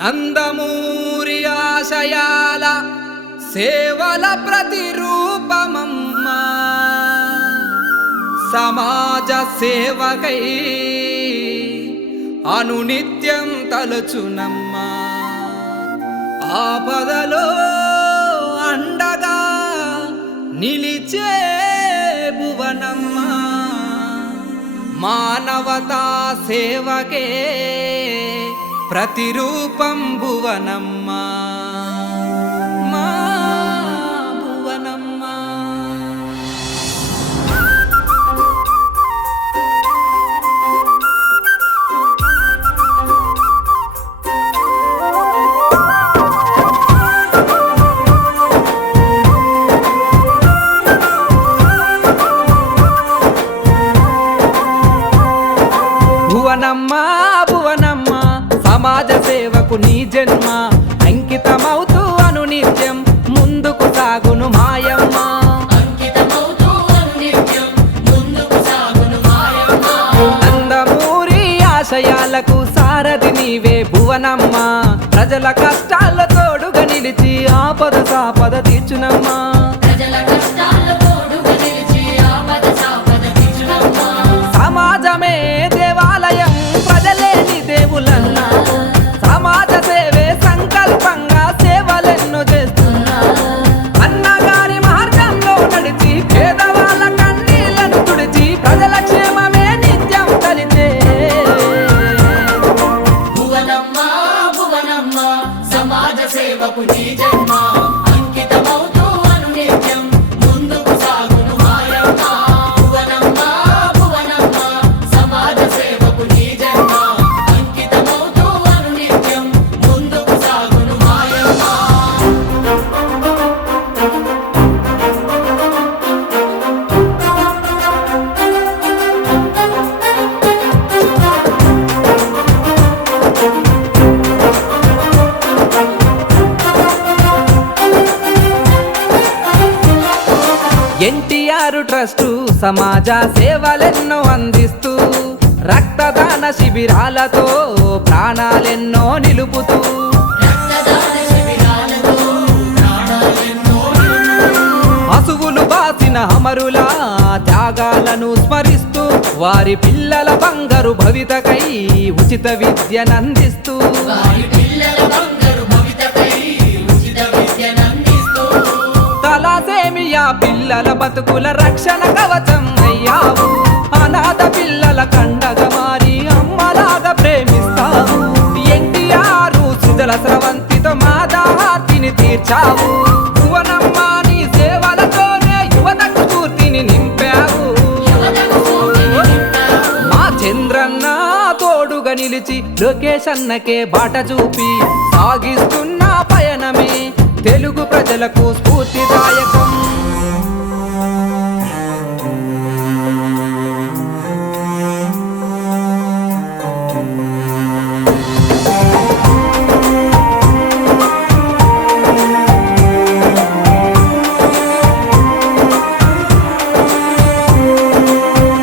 నందమూరి ఆశయాల సేవల ప్రతిరూపమమ్మా, సమాజ సేవకై అనునిత్యం తలచునమ్మా. ఆపదలో అండగా నిలిచే భువనమ్మా, మానవతా సేవకే ప్రతిరూపం భువనమ్మా, మా భువనమ్మా. భువనమ్మా భువనమ్మా, సమాజ సేవకు నీ జన్మ అంకితమవుతూ అనునిత్యం ముందుకు సాగును మాయమ్మ. నందమూరి ఆశయాలకు సారథి నీవే భువనమ్మ, ప్రజల కష్టాల తోడుగా నిలిచి ఆపద సాపద తీర్చునమ్మా. సమాజమే దేవాలయం, ప్రజలే నీ దేవులన్నా, సమాజ సేవే సంకల్పంగా సేవలెన్నో చేస్తున్నావు. అన్నగారి మార్గంలో నడిచి పేదవాళ్ళ కన్నీళ్లను తుడిచి ప్రజల క్షేమమే నిత్యం తలిచే భువనమ్మా భువనమ్మా, సమాజ సేవకు నీ జన్మ అంకితమవుతూ అనునిత్యం ముందుకు సాగును మాయమ్మ. భువనమ్మా భువనమ్మా, సమాజ సేవకు నీ జన్మ అంకితమవుతూ అనునిత్యం ముందుకు సాగును మాయమ్మ. ఎన్టీఆర్ ట్రస్టు సమాజ సేవలెన్నో అందిస్తూ రక్తదాన శిబిరాలతో ప్రాణాలెన్నో నిలుపుతూ రక్తదాన శిబిరాలతో ప్రాణాలెన్నో అసువులు బాసిన అమరుల త్యాగాలను స్మరిస్తూ వారి పిల్లల బంగారు భవితకై ఉచిత విద్యనందిస్తూ వారి పిల్లల బంగారు భవితకై ఉచిత విద్యనందిస్తూ తలాసేమియా పిల్లల బతుకుల రక్షణ కవచం అయ్యావు. అనాథ పిల్లల కండగా మారి అమ్మలాగా ప్రేమిస్తావు. ఎన్టీఆర్ సుజల స్రవంతితో మా దాహార్తిని తీర్చావు. భువనమ్మా నీ సేవలతోనే యువతకు స్ఫూర్తిని నింపావు. మా చంద్రన్న తోడుగా నిలిచి లోకేష్ అన్నకే బాట చూపి సాగిస్తున్న పయనమే తెలుగు ప్రజలకు స్ఫూర్తిదాయకం.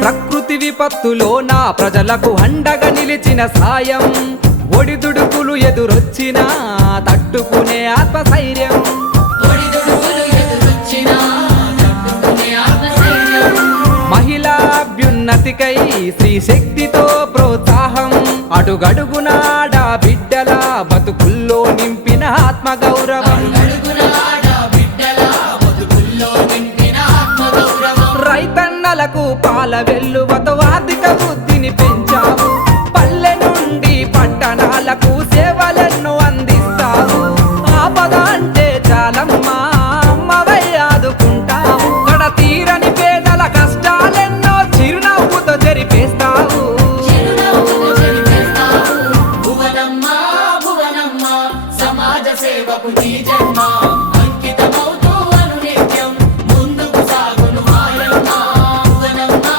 ప్రకృతి విపత్తులో నా ప్రజలకు అండగా నిలిచిన సాయం, ఒడిదుడుకులు ఎదురొచ్చినా తట్టుకునే ఆత్మస్థైర్యం. ఒడిదుడుకులు ఎదురొచ్చినా తట్టుకునే ఆత్మస్థైర్యం. మహిళా అభ్యున్నతికై స్త్రీ శక్తితో ప్రోత్సాహం, అడుగడుగునాడ బిడ్డల బతుకుల్లో నింపిన ఆత్మగౌరవం. అడుగడుగున ఆడబిడ్డల బతుకుల్లో నింపిన ఆత్మగౌరవం. రైతన్నలకు పాల వెల్లువతో ఆర్థిక వృద్ధిని పెంచావు. పల్లె నుండి పట్టణాలకు సేవలెన్నో అందిస్తావు. ఆపద అంటే చాలమ్మా అమ్మవై ఆదుకుంటావు. గడ తీరని పేదల కష్టాలెన్నో చిరునవ్వుతో జరిపేస్తావు. చిరునవ్వుతో చెరిపేస్తావు. భువనమ్మా భువనమ్మా, సమాజ సేవకు నీ జన్మ అంకితమవుతూ అనునిత్యం ముందుకు సాగును మాయమ్మ. భువనమ్మా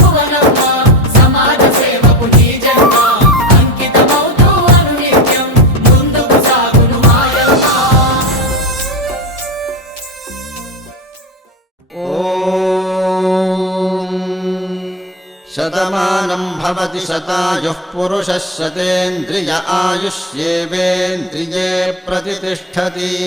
భువనమ్మా, సమాజ సేవకు నీ జన్మ అంకితమవుతూ అనునిత్యం ముందుకు సాగును మాయమ్మ. ఓం శతమానం భవతి शतायुः पुरुषः शतेन्द्रिय आयुष्येवेन्द्रिये प्रतितिष्ठति।